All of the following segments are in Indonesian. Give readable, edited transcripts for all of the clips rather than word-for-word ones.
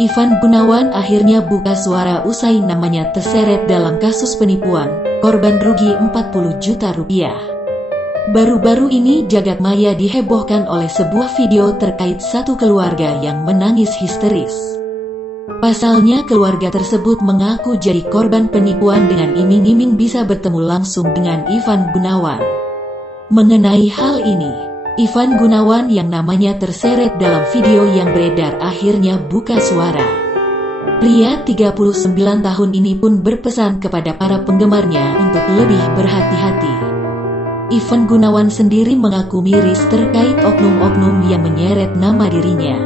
Ivan Gunawan akhirnya buka suara usai namanya terseret dalam kasus penipuan, korban rugi 40 juta rupiah. Baru-baru ini jagat maya dihebohkan oleh sebuah video terkait satu keluarga yang menangis histeris. Pasalnya keluarga tersebut mengaku jadi korban penipuan dengan iming-iming bisa bertemu langsung dengan Ivan Gunawan. Mengenai hal ini, Ivan Gunawan yang namanya terseret dalam video yang beredar akhirnya buka suara. Pria 39 tahun ini pun berpesan kepada para penggemarnya untuk lebih berhati-hati. Ivan Gunawan sendiri mengaku miris terkait oknum-oknum yang menyeret nama dirinya.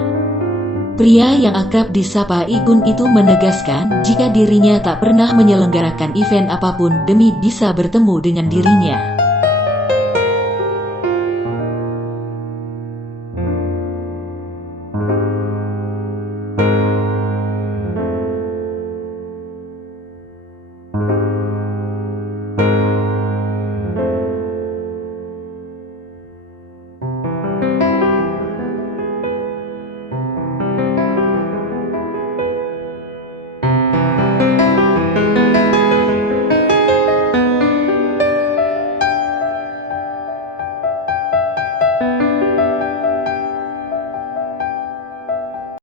Pria yang akrab disapa Igun itu menegaskan jika dirinya tak pernah menyelenggarakan event apapun demi bisa bertemu dengan dirinya.